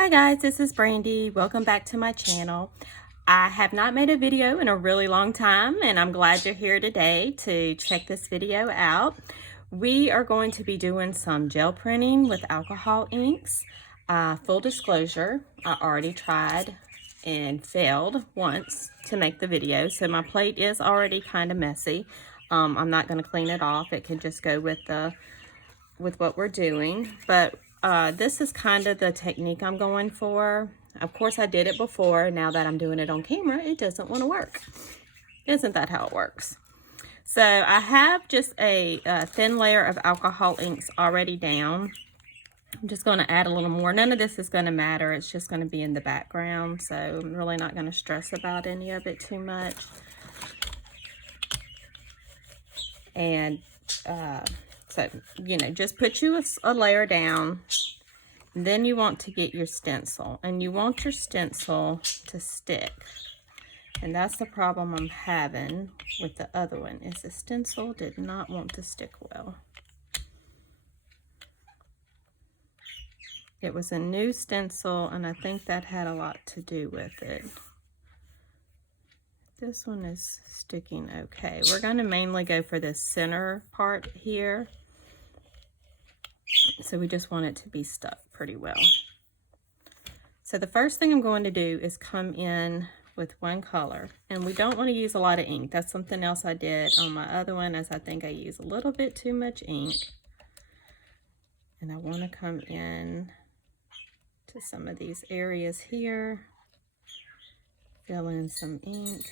Hi guys, this is Brandy. Welcome back to my channel. I have not made a video in a really long time and I'm glad you're here today to check this video out. We are going to be doing some gel printing with alcohol inks. Full disclosure, I already tried and failed once to make the video, so my plate is already kind of messy. I'm not going to clean it off. It can just go with what we're doing, but this is kind of the technique I'm going for. Of course, I did it before. Now that I'm doing it on camera, it doesn't want to work. Isn't that how it works? So I have just a thin layer of alcohol inks already down. I'm just going to add a little more. None of this is going to matter. It's just going to be in the background, so I'm really not going to stress about any of it too much. And so, you know, just put you a layer down. Then you want to get your stencil, and you want your stencil to stick. And that's the problem I'm having with the other one, is the stencil did not want to stick well. It was a new stencil, and I think that had a lot to do with it. This one is sticking okay. We're going to mainly go for this center part here. So we just want it to be stuck pretty well. So the first thing I'm going to do is come in with one color, and we don't want to use a lot of ink. That's something else I did on my other one, as I think I use a little bit too much ink. And I want to come in to some of these areas here, fill in some ink.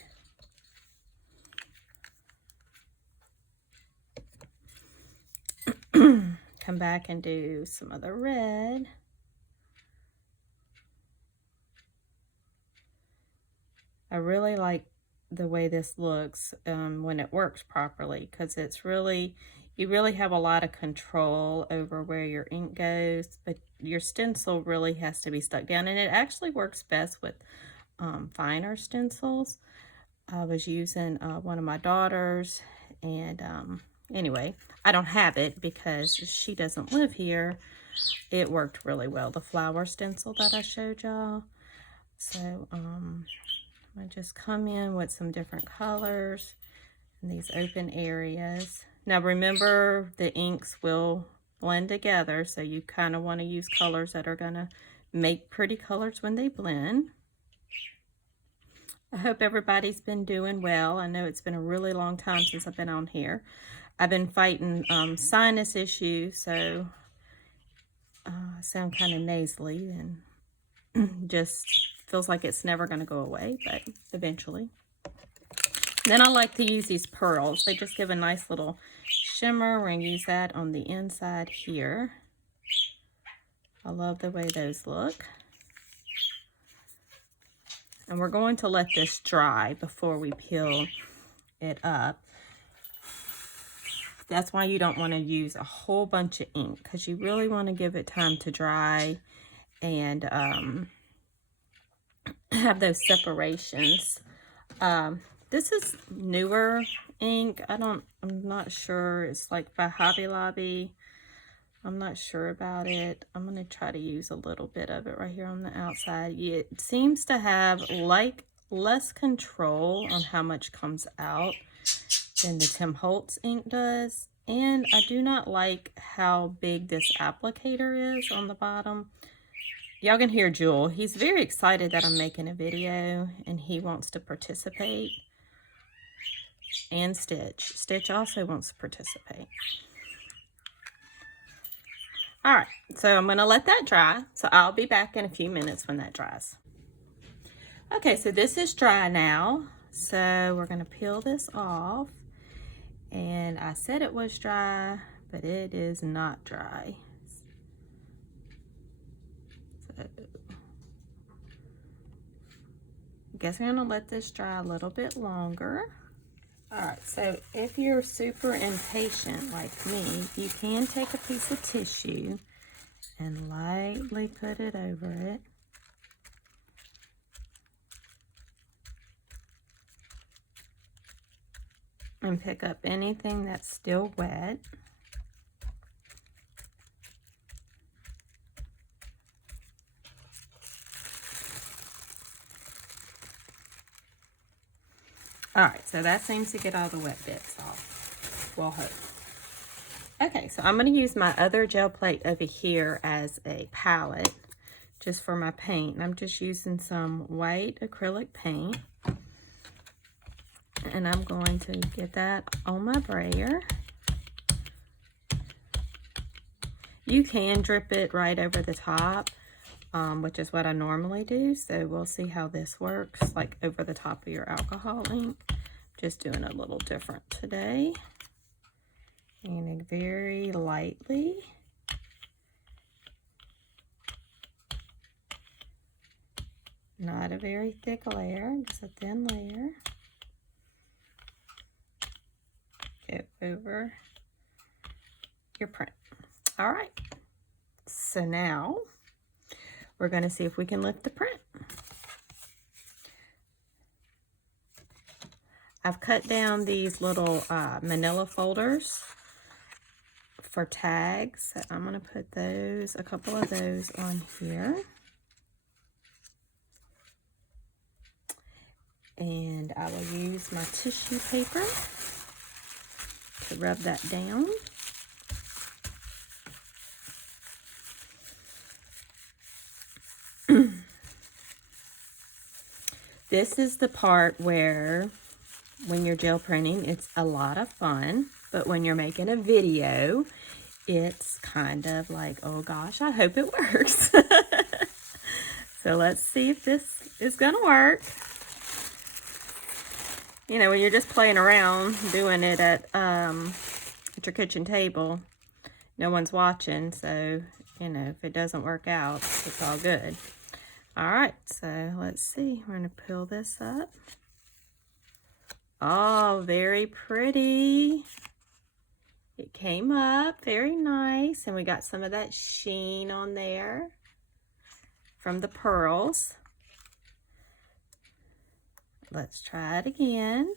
Come back and do some of the red. I really like the way this looks when it works properly, because it's really, you really have a lot of control over where your ink goes, but your stencil really has to be stuck down, and it actually works best with finer stencils. I was using one of my daughters, and anyway, I don't have it because she doesn't live here. It worked really well, the flower stencil that I showed y'all. So I just come in with some different colors in these open areas. Now remember, the inks will blend together, so you kind of want to use colors that are going to make pretty colors when they blend. I hope everybody's been doing well. I know it's been a really long time since I've been on here. I've been fighting sinus issues, so I sound kind of nasally and just feels like it's never going to go away, but eventually. Then I like to use these pearls. They just give a nice little shimmer. We're going to use that on the inside here. I love the way those look. And we're going to let this dry before we peel it up. That's why you don't want to use a whole bunch of ink, because you really want to give it time to dry and have those separations. This is newer ink. I'm not sure. It's like by Hobby Lobby. I'm not sure about it. I'm going to try to use a little bit of it right here on the outside. It seems to have like less control on how much comes out than the Tim Holtz ink does. And I do not like how big this applicator is on the bottom. Y'all can hear Jewel. He's very excited that I'm making a video and he wants to participate. And Stitch. Stitch also wants to participate. All right, so I'm going to let that dry. So I'll be back in a few minutes when that dries. Okay, so this is dry now. So we're going to peel this off. And I said it was dry, but it is not dry. So I guess I'm going to let this dry a little bit longer. All right, so if you're super impatient like me, you can take a piece of tissue and lightly put it over it. And pick up anything that's still wet. All right, so that seems to get all the wet bits off. We'll hope. Okay, so I'm going to use my other gel plate over here as a palette just for my paint. And I'm just using some white acrylic paint. And I'm going to get that on my brayer. You can drip it right over the top, which is what I normally do. So we'll see how this works, like over the top of your alcohol ink. Just doing a little different today. And very lightly. Not a very thick layer, just a thin layer. Go over your print. All right. So now we're going to see if we can lift the print. I've cut down these little manila folders for tags. So I'm going to put those, a couple of those on here. And I will use my tissue paper to rub that down. This is the part where when you're gel printing, it's a lot of fun, but when you're making a video, it's kind of like, oh gosh, I hope it works. So let's see if this is gonna work. You know, when you're just playing around, doing it at your kitchen table, no one's watching, so, you know, if it doesn't work out, it's all good. All right, so let's see. We're going to peel this up. Oh, very pretty. It came up very nice, and we got some of that sheen on there from the pearls. Let's try it again.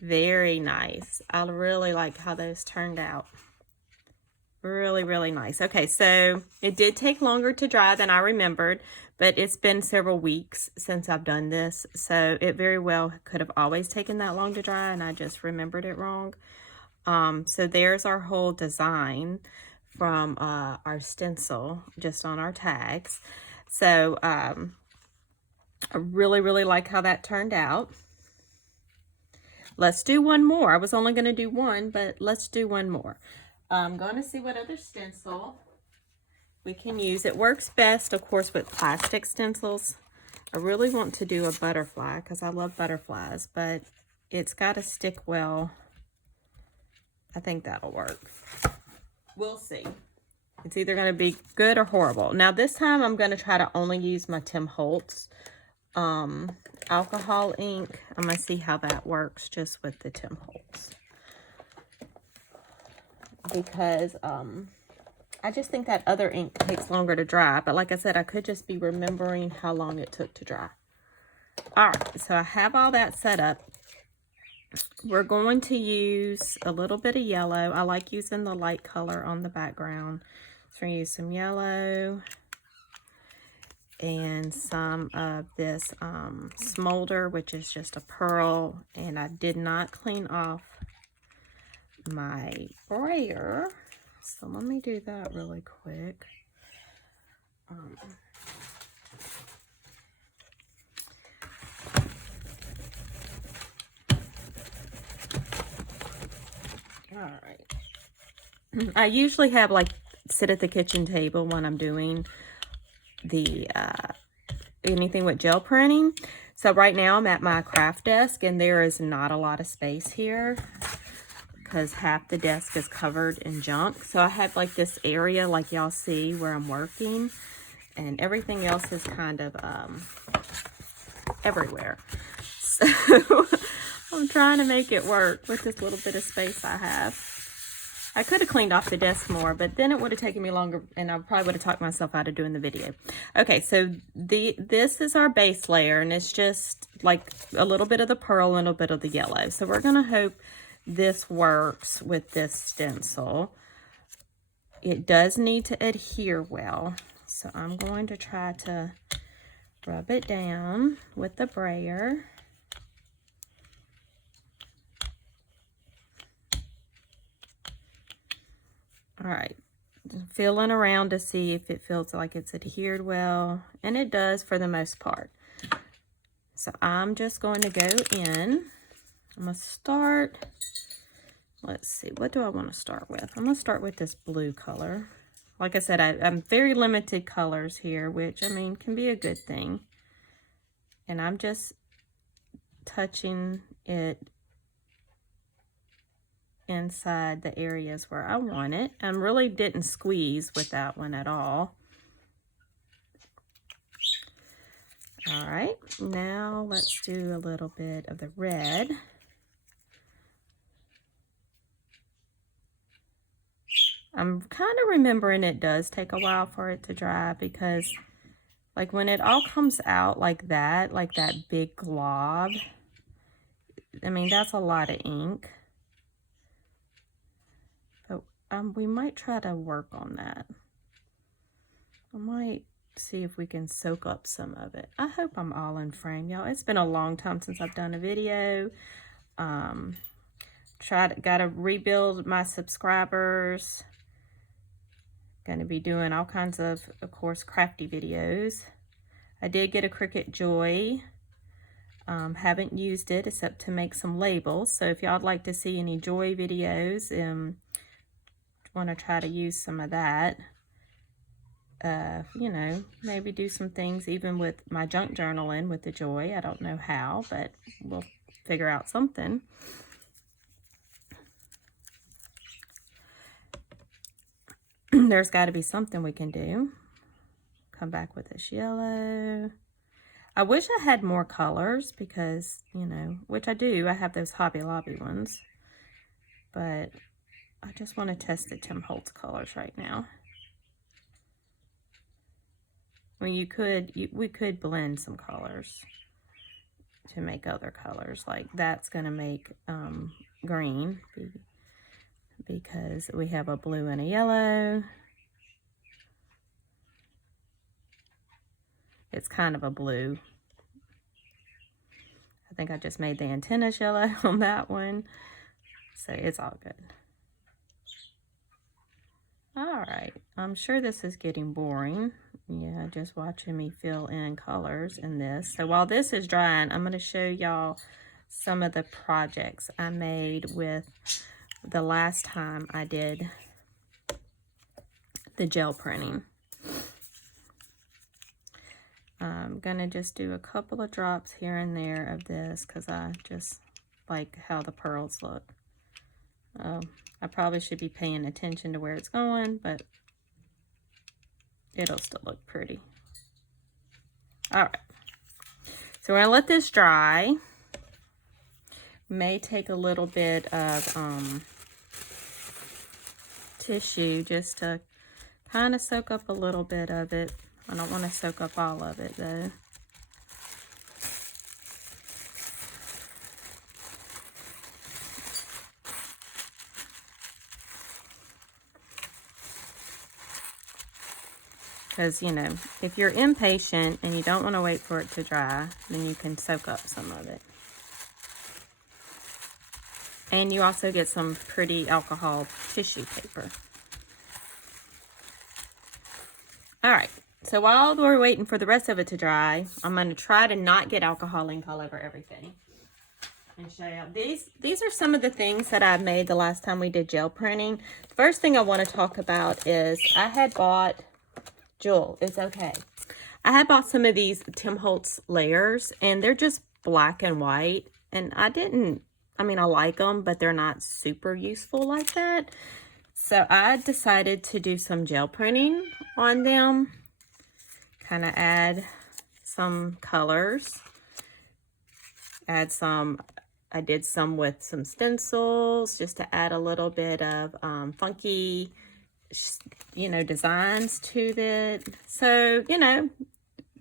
Very nice. I really like how those turned out. Really, really nice. Okay, so it did take longer to dry than I remembered, but it's been several weeks since I've done this, so it very well could have always taken that long to dry, and I just remembered it wrong. So there's our whole design from our stencil, just on our tags. So I really, really like how that turned out. Let's do one more. I was only going to do one, but let's do one more. I'm going to see what other stencil we can use. It works best, of course, with plastic stencils. I really want to do a butterfly because I love butterflies, but it's got to stick well. I think that'll work. We'll see. It's either going to be good or horrible. Now, this time I'm going to try to only use my Tim Holtz alcohol ink. I'm going to see how that works just with the Tim Holtz. Because I just think that other ink takes longer to dry. But like I said, I could just be remembering how long it took to dry. All right, so I have all that set up. We're going to use a little bit of yellow. I like using the light color on the background. So we're going to use some yellow and some of this smolder, which is just a pearl. And I did not clean off my brayer, so let me do that really quick. All right. I usually have like sit at the kitchen table when I'm doing the anything with gel printing. So right now I'm at my craft desk, and there is not a lot of space here, because half the desk is covered in junk. So I have like this area like y'all see where I'm working, and everything else is kind of everywhere. So I'm trying to make it work with this little bit of space I have. I could have cleaned off the desk more, but then it would have taken me longer, and I probably would have talked myself out of doing the video. Okay, so this is our base layer, and it's just like a little bit of the pearl, a little bit of the yellow. So we're going to hope this works with this stencil. It does need to adhere well, so I'm going to try to rub it down with the brayer. All right, feeling around to see if it feels like it's adhered well, and it does for the most part. So I'm just going to go in. I'm going to start, let's see, what do I want to start with? I'm going to start with this blue color. Like I said, I'm very limited colors here, which, I mean, can be a good thing. And I'm just touching it inside the areas where I want it. I really didn't squeeze with that one at all. All right, now let's do a little bit of the red. I'm kind of remembering it does take a while for it to dry, because like when it all comes out like that big glob, I mean, that's a lot of ink. But we might try to work on that. I might see if we can soak up some of it. I hope I'm all in frame, y'all. It's been a long time since I've done a video. Gotta rebuild my subscribers. Going to be doing all kinds of course, crafty videos. I did get a Cricut Joy. Haven't used it except to make some labels. So if y'all would like to see any Joy videos, want to try to use some of that. You know, maybe do some things even with my junk journaling with the Joy. I don't know how, but we'll figure out something. There's got to be something we can do. Come back with this yellow. I wish I had more colors because, you know, which I do. I have those Hobby Lobby ones. But I just want to test the Tim Holtz colors right now. Well, we could blend some colors to make other colors. Like that's going to make green. Because we have a blue and a yellow. It's kind of a blue. I think I just made the antennas yellow on that one. So it's all good. All right, I'm sure this is getting boring. Yeah, just watching me fill in colors in this. So while this is drying, I'm going to show y'all some of the projects I made with the last time I did the gel printing. I'm gonna just do a couple of drops here and there of this because I just like how the pearls look. I probably should be paying attention to where it's going, but it'll still look pretty. All right, so we're gonna let this dry. May take a little bit of tissue just to kind of soak up a little bit of it. I don't want to soak up all of it though. Because, you know, if you're impatient and you don't want to wait for it to dry, then you can soak up some of it. And you also get some pretty alcohol tissue paper. All right, so while we're waiting for the rest of it to dry, I'm going to try to not get alcohol ink all over everything. And show you. These are some of the things that I made the last time we did gel printing. The first thing I want to talk about is I had bought, Jewel, it's okay. I had bought some of these Tim Holtz layers, and they're just black and white. And I mean, I like them, but they're not super useful like that. So I decided to do some gel printing on them. Kind of add some colors. I did some with some stencils just to add a little bit of funky, you know, designs to it. So, you know,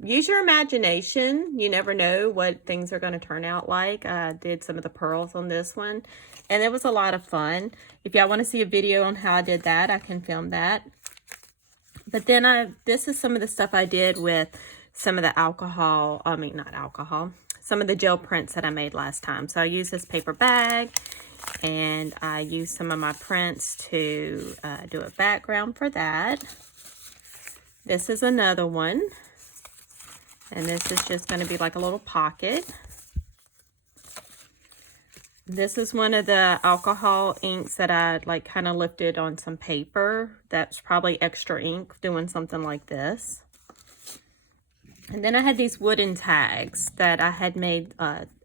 use your imagination. You never know what things are going to turn out like. I did some of the pearls on this one, and it was a lot of fun. If y'all want to see a video on how I did that, I can film that. But then this is some of the stuff I did with some of the some of the gel prints that I made last time. So I used this paper bag, And I used some of my prints to do a background for that. This is another one. And this is just going to be like a little pocket. This is one of the alcohol inks that I like kind of lifted on some paper. That's probably extra ink doing something like this. And then I had these wooden tags that I had made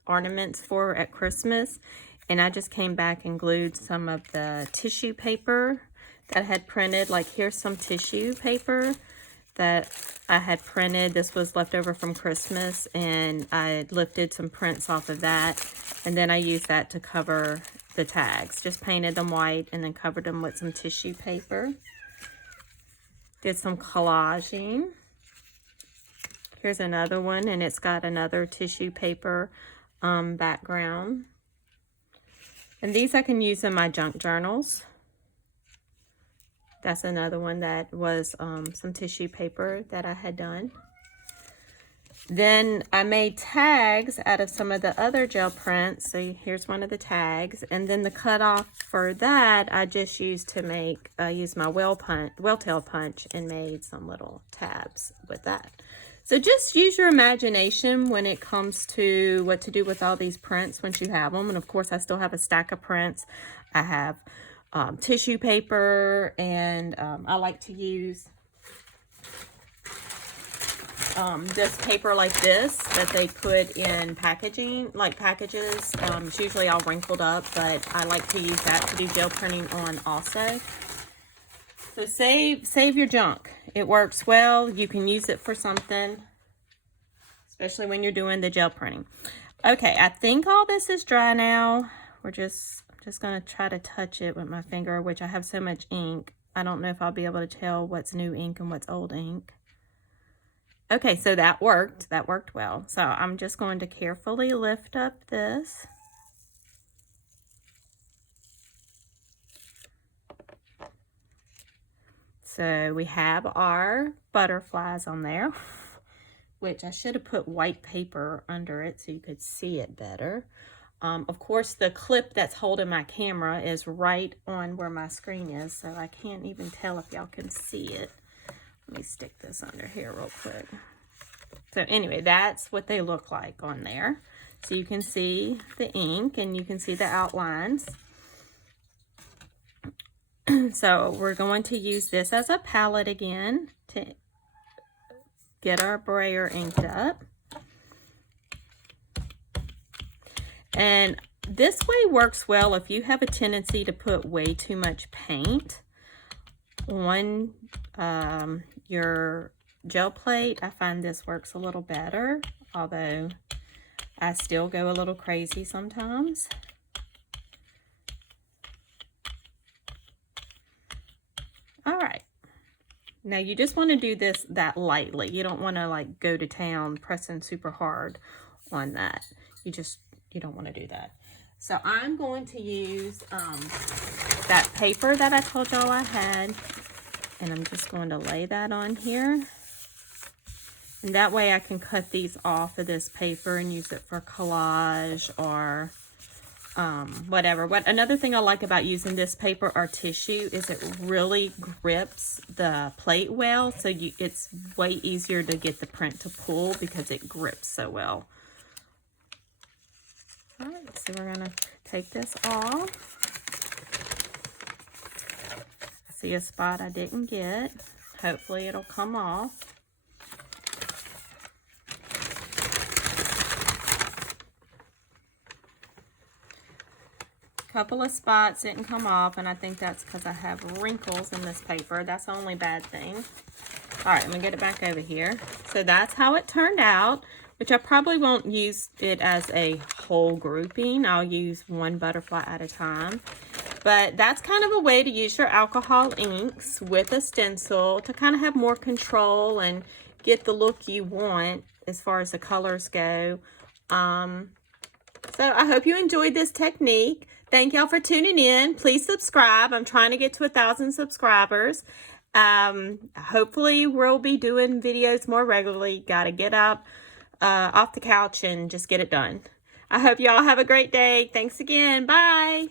ornaments for at Christmas. And I just came back and glued some of the tissue paper that I had printed. Like here's some tissue paper that I had printed. This was left over from Christmas, and I lifted some prints off of that, and then I used that to cover the tags. Just painted them white and then covered them with some tissue paper. Did some collaging. Here's another one, and it's got another tissue paper background. And these I can use in my junk journals. That's another one that was some tissue paper that I had done. Then I made tags out of some of the other gel prints. So here's one of the tags. And then the cutoff for that, I just used to make, I used my whale tail punch and made some little tabs with that. So just use your imagination when it comes to what to do with all these prints once you have them. And of course, I still have a stack of prints. I have tissue paper, and I like to use this paper like this that they put in packaging, like packages. It's usually all wrinkled up, but I like to use that to do gel printing on also. So save your junk. It works well. You can use it for something, especially when you're doing the gel printing. Okay, I think all this is dry now. We're just going to try to touch it with my finger, which I have so much ink. I don't know if I'll be able to tell what's new ink and what's old ink. Okay, so that worked. That worked well. So I'm just going to carefully lift up this. So we have our butterflies on there, which I should have put white paper under it so you could see it better. Of course, the clip that's holding my camera is right on where my screen is, so I can't even tell if y'all can see it. Let me stick this under here real quick. So anyway, that's what they look like on there. So you can see the ink and you can see the outlines. So we're going to use this as a palette again to get our brayer inked up. And this way works well if you have a tendency to put way too much paint on your gel plate. I find this works a little better, although I still go a little crazy sometimes. All right. Now you just want to do that lightly. You don't want to like go to town pressing super hard on that. You don't want to do that. So I'm going to use that paper that I told y'all I had, and I'm just going to lay that on here. And that way I can cut these off of this paper and use it for collage or whatever. Another thing I like about using this paper or tissue is it really grips the plate well. So it's way easier to get the print to pull because it grips so well. All right, so we're gonna take this off. I see a spot I didn't get. Hopefully it'll come off. Couple of spots didn't come off, and I think that's because I have wrinkles in this paper. That's the only bad thing. All right, I'm gonna get it back over here. So that's how it turned out, which I probably won't use it as a whole grouping. I'll use one butterfly at a time. But that's kind of a way to use your alcohol inks with a stencil to kind of have more control and get the look you want as far as the colors go. So I hope you enjoyed this technique. Thank y'all for tuning in. Please subscribe. I'm trying to get to 1,000 subscribers. Hopefully we'll be doing videos more regularly. Got to get up off the couch and just get it done. I hope y'all have a great day. Thanks again. Bye.